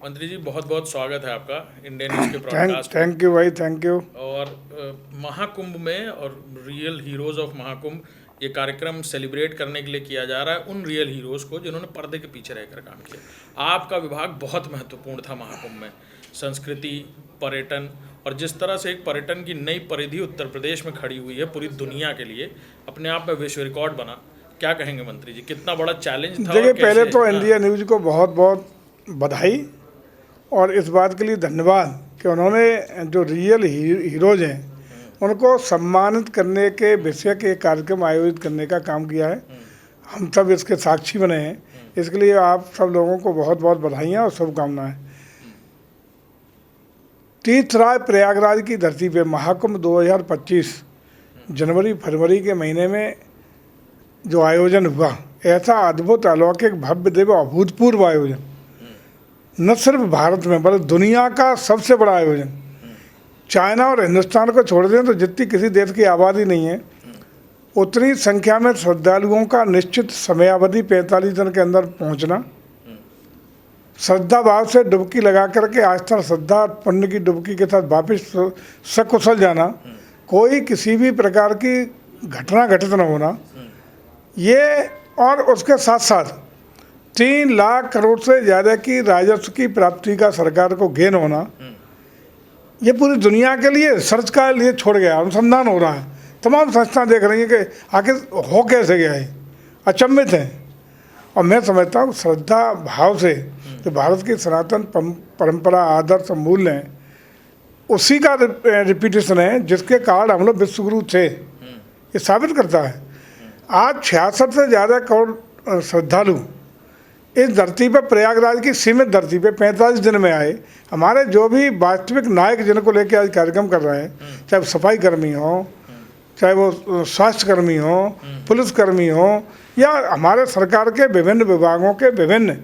मंत्री जी, बहुत बहुत स्वागत है आपका इंडियन न्यूज़ के ब्रॉडकास्ट में। थैंक यू भाई, थैंक यू। और महाकुंभ में और रियल हीरोज़ ऑफ महाकुंभ ये कार्यक्रम सेलिब्रेट करने के लिए किया जा रहा है उन रियल हीरोज़ को जिन्होंने पर्दे के पीछे रहकर काम किया। आपका विभाग बहुत महत्वपूर्ण था महाकुंभ में, संस्कृति, पर्यटन, और जिस तरह से एक पर्यटन की नई परिधि उत्तर प्रदेश में खड़ी हुई है पूरी दुनिया के लिए, अपने आप में विश्व रिकॉर्ड बना। क्या कहेंगे मंत्री जी, कितना बड़ा चैलेंज था देखिए, और पहले कैसे? तो इंडिया न्यूज़ को बहुत बहुत बधाई और इस बात के लिए धन्यवाद कि उन्होंने जो रियल हीरोज हैं उनको सम्मानित करने के विषय के कार्यक्रम आयोजित करने का काम किया है। हम सब इसके साक्षी बने हैं, इसके लिए आप सब लोगों को बहुत बहुत बधाइयाँ और शुभकामनाएं। तीर्थराज प्रयागराज की धरती पे महाकुंभ 2025 जनवरी फरवरी के महीने में जो आयोजन हुआ, ऐसा अद्भुत, अलौकिक, भव्य, दिव्य, अभूतपूर्व आयोजन न सिर्फ भारत में बल्कि दुनिया का सबसे बड़ा आयोजन। चाइना और हिंदुस्तान को छोड़ दें तो जितनी किसी देश की आबादी नहीं है उतनी संख्या में श्रद्धालुओं का निश्चित समयावधि 45 दिन के अंदर पहुंचना, श्रद्धा भाव से डुबकी लगा करके आस्था, श्रद्धा, पुण्य की डुबकी के साथ वापस सकुशल जाना, कोई किसी भी प्रकार की घटना घटित न होना, ये और उसके साथ साथ 3 लाख करोड़ से ज़्यादा की राजस्व की प्राप्ति का सरकार को गेन होना, ये पूरी दुनिया के लिए रिसर्च का लिए छोड़ गया, अनुसंधान हो रहा है। तमाम संस्थाएं देख रही हैं कि आखिर हो कैसे गया है, अचंभित हैं। और मैं समझता हूँ श्रद्धा भाव से जो भारत की सनातन परंपरा, आदर्श, मूल्य हैं, उसी का रिपीटेशन है जिसके कारण हम लोग विश्वगुरु थे। ये साबित करता है आज 66 से ज़्यादा करोड़ श्रद्धालु इस धरती पर, प्रयागराज की सीमित धरती पे 45 दिन में आए। हमारे जो भी वास्तविक नायक जिनको लेके आज कार्यक्रम कर रहे हैं, चाहे वो सफाई कर्मी हो, चाहे वो स्वास्थ्य कर्मी हो, पुलिस कर्मी हो, या हमारे सरकार के विभिन्न विभागों के विभिन्न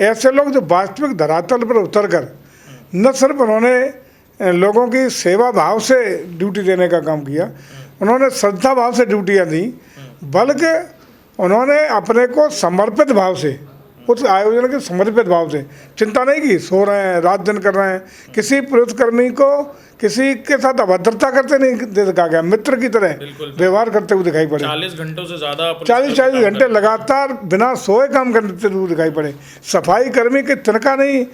ऐसे लोग जो वास्तविक धरातल पर उतर कर न सिर्फ उन्होंने लोगों की सेवा भाव से ड्यूटी देने का काम किया, उन्होंने श्रद्धा भाव से ड्यूटियाँ दी, बल्कि उन्होंने अपने को समर्पित भाव से, उस आयोजन के समर्पित भाव से, चिंता नहीं की, सो रहे हैं, रात दिन कर रहे हैं। किसी पुलिसकर्मी को किसी के साथ अभद्रता करते नहीं देखा गया, मित्र की तरह व्यवहार करते हुए दिखाई पड़े। 40 घंटों से ज़्यादा 40 घंटे लगातार बिना सोए काम करते हुए दिखाई पड़े। सफाई कर्मी की तिनका नहीं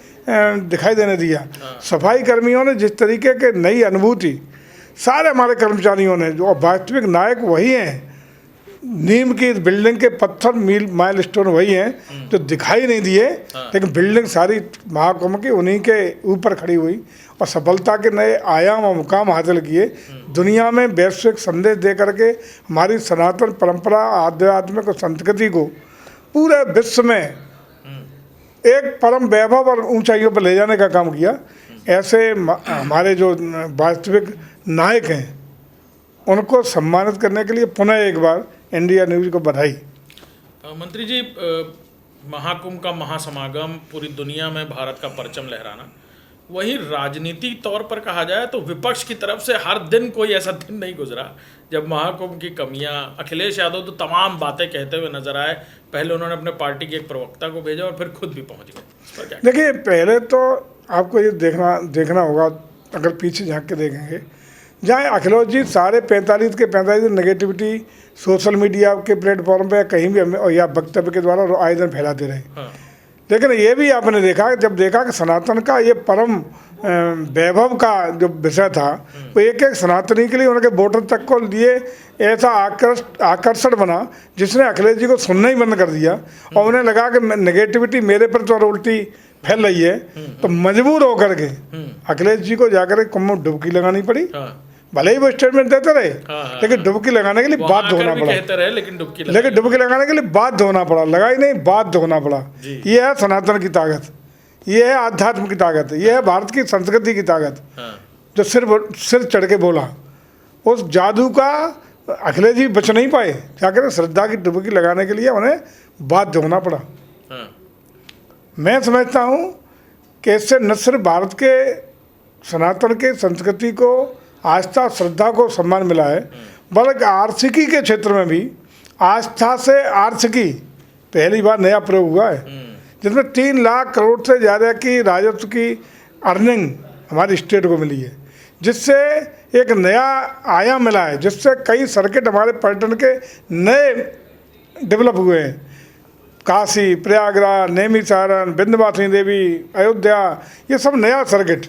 दिखाई देने दिया। सफाई कर्मियों ने जिस तरीके के नई अनुभूति, सारे हमारे कर्मचारियों ने, जो वास्तविक नायक वही हैं, नीम की बिल्डिंग के पत्थर माइल स्टोन वही हैं जो दिखाई नहीं दिए, लेकिन बिल्डिंग सारी महाकुंभ की उन्हीं के ऊपर खड़ी हुई और सफलता के नए आयाम और मुकाम हासिल किए। दुनिया में वैश्विक संदेश दे करके हमारी सनातन परंपरा, आध्यात्मिक और संस्कृति को पूरे विश्व में एक परम वैभव और ऊंचाइयों पर ले जाने का काम किया। ऐसे हमारे जो वास्तविक नायक हैं उनको सम्मानित करने के लिए पुनः एक बार इंडिया न्यूज़ को बधाई। मंत्री जी, महाकुंभ का महासमागम, पूरी दुनिया में भारत का परचम लहराना, वही राजनीतिक तौर पर कहा जाए तो विपक्ष की तरफ से हर दिन कोई ऐसा दिन नहीं गुजरा जब महाकुंभ की कमियां, अखिलेश यादव तो तमाम बातें कहते हुए नजर आए। पहले उन्होंने अपने पार्टी के एक प्रवक्ता को भेजा और फिर खुद भी पहुंच गए। देखिए, पहले तो आपको ये देखना होगा, अगर पीछे झांक के देखेंगे, जहाँ अखिलेश जी सारे 45 के 45 दिन नेगेटिविटी सोशल मीडिया के प्लेटफॉर्म पे कहीं भी या वक्तव्य के द्वारा आए दिन फैलाते रहे। लेकिन ये भी आपने देखा, जब देखा कि सनातन का ये परम वैभव का जो विषय था, वो एक एक सनातनी के लिए उनके वोटर तक को लिए ऐसा आकर्षण बना जिसने अखिलेश जी को सुनना ही बंद कर दिया। और उन्हें लगा कि नेगेटिविटी मेरे पर तो उल्टी फैल रही है, तो मजबूर होकर के अखिलेश जी को जाकर कुंभ में डुबकी लगानी पड़ी। भले ही वो स्टेटमेंट देते रहे, लेकिन डुबकी लगाने के लिए बाध्य होना पड़ा। लेकिन डुबकी लगाने के लिए बाध्य होना पड़ा, लगाई नहीं, बाध्य होना पड़ा। ये है सनातन की ताकत, ये है आध्यात्म की ताकत, ये है भारत की संस्कृति की ताकत। जो सिर चढ़ के बोला, उस जादू का अखिलेश जी बच नहीं पाए। क्या करें, श्रद्धा की डुबकी लगाने के लिए उन्हें बाध्य होना पड़ा। मैं समझता हूँ कि इससे न सिर्फ भारत के सनातन के संस्कृति को, आस्था, श्रद्धा को सम्मान मिला है, बल्कि आर्थिकी के क्षेत्र में भी आस्था से आर्थिकी पहली बार नया प्रयोग हुआ है। जिसमें 3 लाख करोड़ से ज़्यादा की राजस्व की अर्निंग हमारी स्टेट को मिली है, जिससे एक नया आयाम मिला है, जिससे कई सर्किट हमारे पर्यटन के नए डेवलप हुए हैं। काशी, प्रयागराज, नैमिषारण्य, विंध्यवासिनी देवी, अयोध्या, ये सब नया सर्किट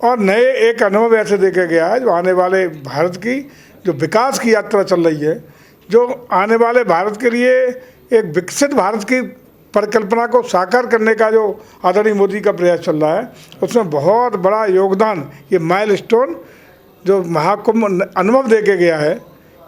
और नए एक अनुभव ऐसे देखा गया है जो आने वाले भारत की जो विकास की यात्रा चल रही है, जो आने वाले भारत के लिए एक विकसित भारत की परिकल्पना को साकार करने का जो आदरणीय मोदी का प्रयास चल रहा है, उसमें बहुत बड़ा योगदान ये माइलस्टोन जो महाकुंभ अनुभव दे के गया है,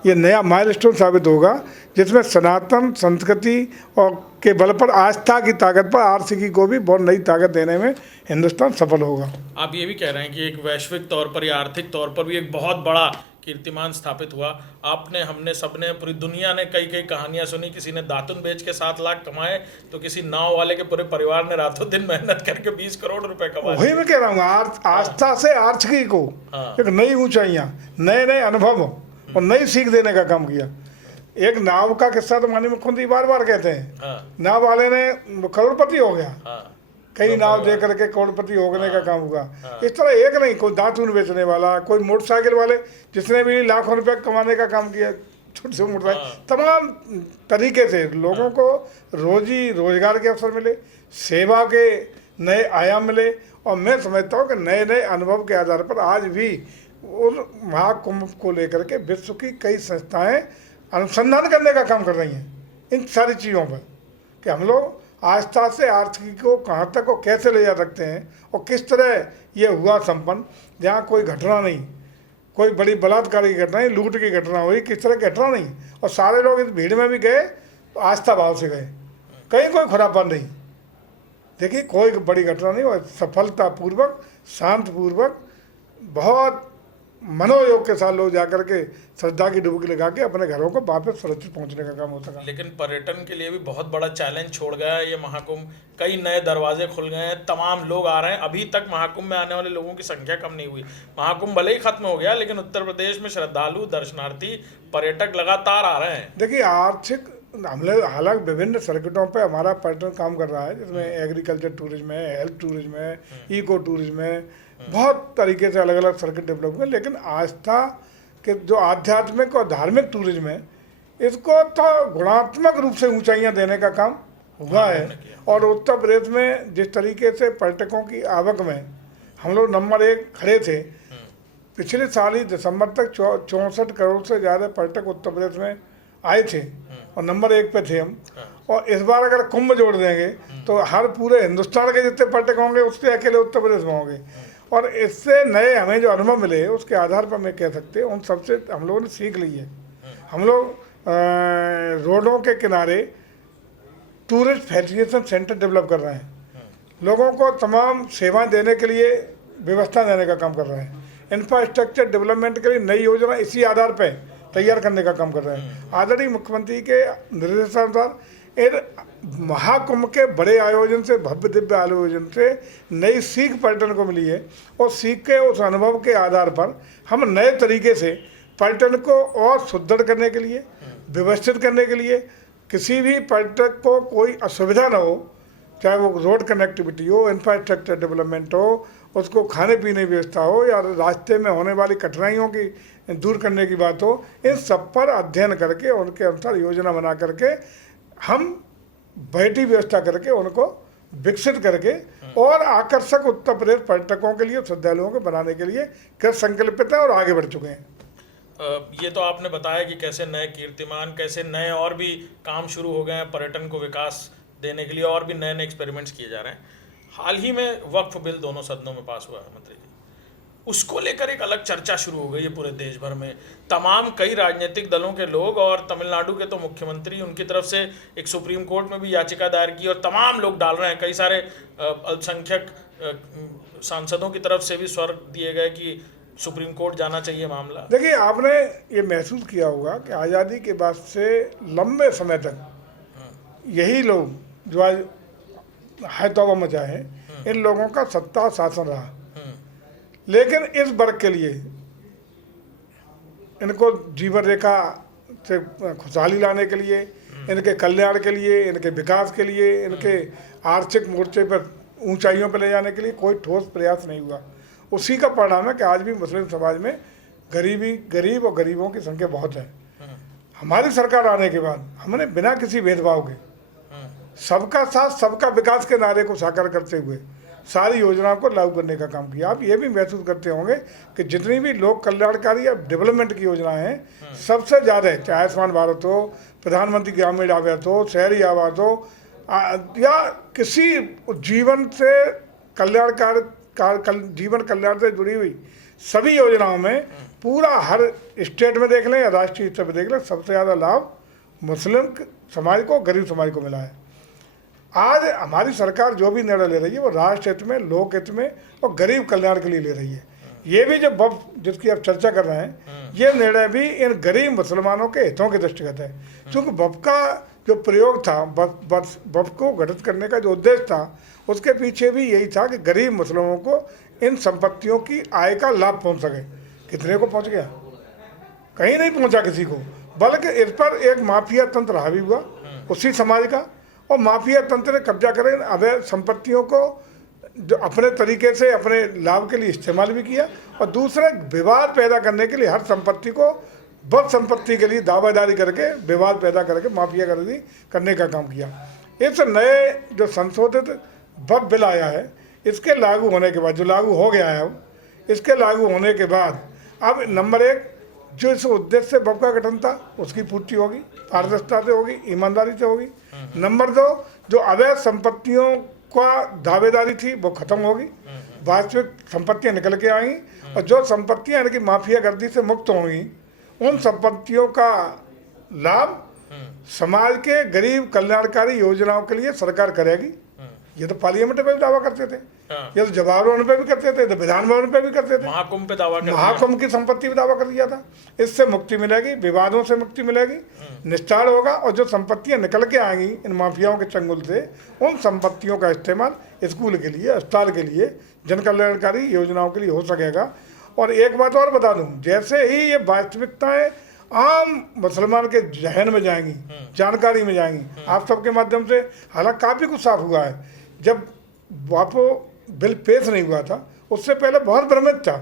ये नया माइलस्टोन साबित होगा, जिसमें सनातन संस्कृति और के बल पर आस्था की ताकत पर आर्थिकी को भी बहुत नई ताकत देने में हिंदुस्तान सफल होगा। आप ये भी कह रहे हैं कि एक वैश्विक तौर पर या आर्थिक तौर पर भी एक बहुत बड़ा कीर्तिमान स्थापित हुआ। आपने, हमने, सबने, पूरी दुनिया ने कई कई कहानियां सुनी। किसी ने दातुन बेच के 7 लाख कमाए, तो किसी नाव वाले के पूरे परिवार ने रातों दिन मेहनत करके 20 करोड़ रुपए कमाए। वही मैं कह रहा हूँ, आस्था से आर्थिकी को एक नई ऊंचाइयाँ, नए नए अनुभव और नई सीख देने का काम किया। एक नाव का किस्सा तो माननीय मुख्यमंत्री बार बार कहते हैं, नाव वाले ने करोड़पति हो गया, कई नाव दे करके करोड़पति होने का काम हुआ। इस तरह एक नहीं, कोई दातून बेचने वाला, कोई मोटरसाइकिल वाले जिसने भी लाखों रुपए कमाने का काम किया, छोटे से मोटरसाइकिल, तमाम तरीके से लोगों को रोजी रोजगार के अवसर मिले, सेवा के नए आयाम मिले। और मैं समझता हूँ कि नए नए अनुभव के आधार पर आज भी उन महाकुंभ को लेकर के विश्व की कई संस्थाएं अनुसंधान करने का काम कर रही हैं इन सारी चीज़ों पर, कि हम लोग आस्था से आर्थिकी को कहाँ तक और कैसे ले जा सकते हैं, और किस तरह ये हुआ संपन्न, जहाँ कोई घटना नहीं, कोई बड़ी बलात्कार की घटना नहीं, लूट की घटना हुई, किस तरह की घटना नहीं, और सारे लोग इस भीड़ में भी गए तो आस्था भाव से गए, कहीं कोई खुरापान नहीं। देखिए, कोई बड़ी घटना नहीं, और सफलतापूर्वक, शांतपूर्वक, बहुत मनोयोग के साथ लोग जाकर के श्रद्धा की डुबकी लगा के अपने घरों को वापस सुरक्षित पहुंचने का काम होता है। लेकिन पर्यटन के लिए भी बहुत बड़ा चैलेंज छोड़ गया है ये महाकुंभ। कई नए दरवाजे खुल गए हैं, तमाम लोग आ रहे हैं। अभी तक महाकुंभ में आने वाले लोगों की संख्या कम नहीं हुई। महाकुंभ भले ही खत्म हो गया, लेकिन उत्तर प्रदेश में श्रद्धालु, दर्शनार्थी, पर्यटक लगातार आ रहे हैं। देखिए, आर्थिक हमले हालांकि विभिन्न सर्किटों पे हमारा पर्यटन काम कर रहा है, जिसमें एग्रीकल्चर टूरिज्म है, हेल्थ टूरिज्म है, इको टूरिज्म है, बहुत तरीके से अलग अलग सर्किट डेवलप हुए। लेकिन आस्था के जो आध्यात्मिक और धार्मिक टूरिज्म है, इसको तो गुणात्मक रूप से ऊंचाइयां देने का काम हुआ है। और उत्तर प्रदेश में जिस तरीके से पर्यटकों की आवक में हम लोग नंबर 1 खड़े थे, पिछले साल ही दिसंबर तक 64 करोड़ से ज़्यादा पर्यटक उत्तर प्रदेश में आए थे और नंबर 1 पे थे हम। और इस बार अगर कुंभ जोड़ देंगे तो हर पूरे हिंदुस्तान के जितने पर्यटक होंगे उससे अकेले उत्तर प्रदेश में होंगे। और इससे नए हमें जो अनुभव मिले उसके आधार पर मैं कह सकते हैं उन सबसे हम लोगों ने सीख ली है। हम लोग रोडों के किनारे टूरिस्ट फैसिलिटेशन सेंटर डेवलप कर रहे हैं, लोगों को तमाम सेवाएं देने के लिए व्यवस्था देने का काम कर रहे हैं। इंफ्रास्ट्रक्चर डेवलपमेंट के लिए नई योजना इसी आधार पर तैयार करने का काम कर रहे हैं। आदरणीय मुख्यमंत्री के निर्देशानुसार इन महाकुंभ के बड़े आयोजन से, भव्य दिव्य आयोजन से नई सीख पर्यटन को मिली है। और सीख के उस अनुभव के आधार पर हम नए तरीके से पर्यटन को और सुदृढ़ करने के लिए, व्यवस्थित करने के लिए, किसी भी पर्यटक को कोई असुविधा न हो, चाहे वो रोड कनेक्टिविटी हो, इंफ्रास्ट्रक्चर डेवलपमेंट हो, उसको खाने पीने की व्यवस्था हो, या रास्ते में होने वाली कठिनाइयों की दूर करने की बात हो, इन सब पर अध्ययन करके उनके अनुसार योजना बना करके हम बैठी व्यवस्था करके उनको विकसित करके और आकर्षक उत्तर प्रदेश पर्यटकों के लिए, श्रद्धालुओं को बनाने के लिए कृत संकल्पित है और आगे बढ़ चुके हैं। ये तो आपने बताया कि कैसे नए कीर्तिमान, कैसे नए और भी काम शुरू हो गए हैं पर्यटन को विकास देने के लिए, और भी नए नए एक्सपेरिमेंट्स किए जा रहे हैं। हाल ही में वक्फ बिल दोनों सदनों में पास हुआ है मंत्री जी, उसको लेकर एक अलग चर्चा शुरू हो गई है पूरे देश भर में। तमाम कई राजनीतिक दलों के लोग और तमिलनाडु के तो मुख्यमंत्री, उनकी तरफ से एक सुप्रीम कोर्ट में भी याचिका दायर की और तमाम लोग डाल रहे हैं। कई सारे अल्पसंख्यक सांसदों की तरफ से भी स्वर दिए गए कि सुप्रीम कोर्ट जाना चाहिए मामला। देखिए, आपने ये महसूस किया होगा कि आज़ादी के बाद से लंबे समय तक यही लोग जो आज है तौबा मचा है, इन लोगों का सत्ता शासन रहा। लेकिन इस वर्ग के लिए, इनको जीवन रेखा से खुशहाली लाने के लिए, इनके कल्याण के लिए, इनके विकास के लिए, इनके आर्थिक मोर्चे पर ऊंचाइयों पर ले जाने के लिए कोई ठोस प्रयास नहीं हुआ। उसी का परिणाम है कि आज भी मुस्लिम समाज में गरीब और गरीबों की संख्या बहुत है। हमारी सरकार आने के बाद हमने बिना किसी भेदभाव के सबका साथ सबका विकास के नारे को साकार करते हुए सारी योजनाओं को लागू करने का काम किया। आप ये भी महसूस करते होंगे कि जितनी भी लोक कल्याणकारी या डेवलपमेंट की योजनाएं हैं, सबसे ज़्यादा चाहे आयुष्मान भारत हो, प्रधानमंत्री ग्रामीण आवास हो, शहरी आवास हो, या किसी जीवन से जीवन कल्याण से जुड़ी हुई सभी योजनाओं में पूरा हर स्टेट में देख लें या राष्ट्रीय स्तर पर देख लें, सबसे ज़्यादा लाभ मुस्लिम समाज को, गरीब समाज को मिला है। आज हमारी सरकार जो भी निर्णय ले रही है वो राष्ट्र हित में, लोक हित में और गरीब कल्याण के लिए ले रही है। ये भी जो वक्फ जिसकी आप चर्चा कर रहे हैं, ये निर्णय भी इन गरीब मुसलमानों के हितों के दृष्टिगत है। क्योंकि वक्फ का जो प्रयोग था, वक्फ को गठित करने का जो उद्देश्य था, उसके पीछे भी यही था कि गरीब मुसलमानों को इन संपत्तियों की आय का लाभ पहुँच सके। कितने को पहुँच गया? कहीं नहीं पहुँचा किसी को, बल्कि इस पर एक माफिया तंत्र हावी हुआ उसी समाज का, और माफिया तंत्र ने कब्जा करें अवैध संपत्तियों को जो अपने तरीके से अपने लाभ के लिए इस्तेमाल भी किया, और दूसरे विवाद पैदा करने के लिए हर संपत्ति को बद संपत्ति के लिए दावेदारी करके विवाद पैदा करके माफियागर्दी करने का काम किया। इस नए जो संशोधित वक्फ बिल आया है, इसके लागू होने के बाद, जो लागू हो गया है अब, इसके लागू होने के बाद अब नंबर 1 जो इस उद्देश्य से वक्फ का गठन था उसकी पूर्ति होगी, पारदर्शिता से होगी, ईमानदारी से होगी। नंबर 2 जो अवैध संपत्तियों का दावेदारी थी वो खत्म होगी, वास्तविक संपत्तियां निकल के आएंगी, और जो संपत्तियां यानी कि माफियागर्दी से मुक्त होंगी, उन संपत्तियों का लाभ समाज के गरीब कल्याणकारी योजनाओं के लिए सरकार करेगी। ये तो पार्लियामेंट पे भी दावा करते थे, ये तो जवाहर भवन पे भी करते थे, तो विधान भवन पे भी करते थे, महाकुंभ पे दावा, महाकुंभ की संपत्ति पे दावा कर दिया था। इससे मुक्ति मिलेगी, विवादों से मुक्ति मिलेगी, निस्तार होगा, और जो संपत्तियां निकल के आएंगी इन माफियाओं के चंगुल से, उन संपत्तियों का इस्तेमाल स्कूल के लिए, अस्पताल के लिए, जन कल्याणकारी योजनाओं के लिए हो सकेगा। और एक बात और बता दूं, जैसे ही ये वास्तविकताएं आम मुसलमान के जहन में जाएंगी, जानकारी में जाएंगी, आप सबके माध्यम से, हालांकि काफ़ी कुछ साफ हुआ है। जब वापो बिल पेश नहीं हुआ था उससे पहले बहुत भ्रमित था,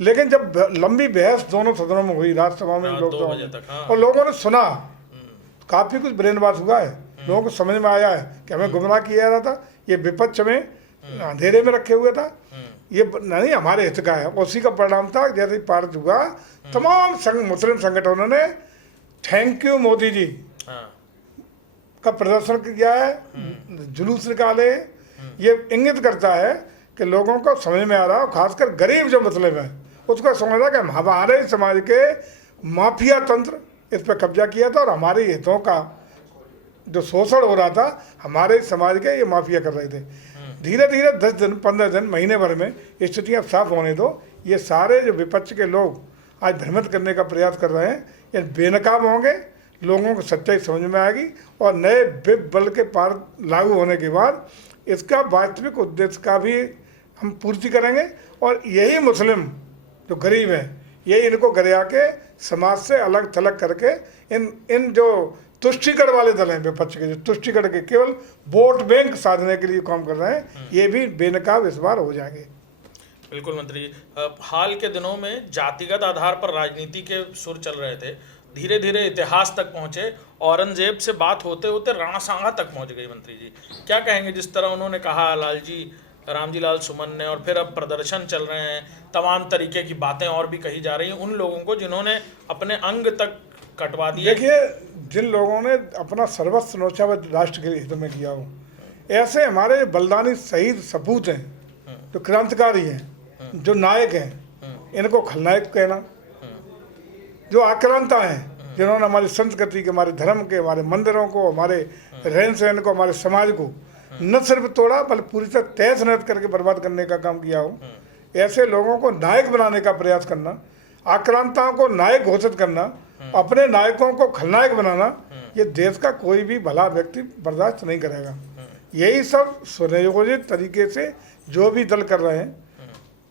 लेकिन जब लंबी बहस दोनों सदनों में हुई, राज्यसभा में, लोकसभा में, और लोगों ने सुना, काफ़ी कुछ ब्रेन वॉश हुआ है, लोगों को समझ में आया है कि हमें गुमराह किया जा रहा था, ये विपक्ष में अंधेरे में रखे हुए था, ये नहीं हमारे हित का है। उसी का परिणाम था, जैसे ही पारित हुआ, तमाम मुस्लिम संगठनों ने थैंक यू मोदी जी का प्रदर्शन किया है, जुलूस निकाले। ये इंगित करता है कि लोगों को समझ में आ रहा है, खासकर गरीब जो मुस्लिम है उसको समझ रहा कि हमारे समाज के माफिया तंत्र इस पर कब्जा किया था, और हमारे हितों का जो शोषण हो रहा था हमारे समाज के ये माफिया कर रहे थे। धीरे धीरे 10 दिन, 15 दिन, महीने भर में स्थितियाँ साफ होने दो। ये सारे जो विपक्ष के लोग आज भ्रमित करने का प्रयास कर रहे हैं, ये बेनकाब होंगे, लोगों को सच्चाई समझ में आएगी, और नए बल के पार लागू होने के बाद इसका वास्तविक उद्देश्य का भी हम पूर्ति करेंगे। और यही मुस्लिम जो गरीब हैं, यही इनको गरिया के समाज से अलग थलग करके इन जो तुष्टिकरण वाले दल हैं विपक्ष के, जो तुष्टिकरण के केवल वोट बैंक साधने के लिए काम कर रहे हैं, ये भी बेनकाब इस बार हो जाएंगे। बिल्कुल मंत्री जी, हाल के दिनों में जातिगत आधार पर राजनीति के सुर चल रहे थे, धीरे धीरे इतिहास तक पहुंचे, औरंगजेब से बात होते होते राणा सांगा तक पहुंच गई। मंत्री जी क्या कहेंगे, जिस तरह उन्होंने कहा लालजी रामजी लाल सुमन ने, और फिर अब प्रदर्शन चल रहे हैं, तमाम तरीके की बातें और भी कही जा रही हैं उन लोगों को जिन्होंने अपने अंग तक कटवा दिए। देखिए, जिन लोगों ने अपना सर्वस्व न्योछावर राष्ट्र के हित में किया हो, ऐसे हमारे बलिदानी शहीद सपूत हैं, जो क्रांतिकारी हैं, जो नायक हैं, इनको खलनायक कहना, जो आक्रांता हैं, जिन्होंने हमारी संस्कृति के, हमारे धर्म के, हमारे मंदिरों को, हमारे रहन सहन को, हमारे समाज को न सिर्फ तोड़ा बल्कि पूरी तरह तहस नहस करके बर्बाद करने का काम किया हो, ऐसे लोगों को नायक बनाने का प्रयास करना, आक्रांताओं को नायक घोषित करना, अपने नायकों को खलनायक बनाना, ये देश का कोई भी भला व्यक्ति बर्दाश्त नहीं करेगा। यही सब सुनियोजित तरीके से जो भी दल कर रहे हैं,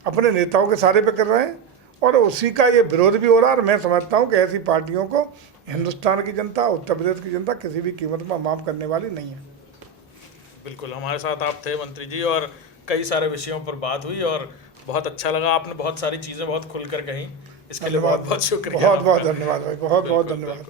अपने नेताओं के सहारे पे कर रहे हैं, और उसी का ये विरोध भी हो रहा है। और मैं समझता हूँ कि ऐसी पार्टियों को हिंदुस्तान की जनता, उत्तर प्रदेश की जनता किसी भी कीमत में माफ़ करने वाली नहीं है। बिल्कुल, हमारे साथ आप थे मंत्री जी, और कई सारे विषयों पर बात हुई और बहुत अच्छा लगा। आपने बहुत सारी चीज़ें बहुत खुलकर कहीं, इसके लिए बहुत बहुत शुक्रिया बहुत बहुत आपका। धन्यवाद भाई, बहुत बहुत बिल्कुल धन्यवाद। बिल्कुल।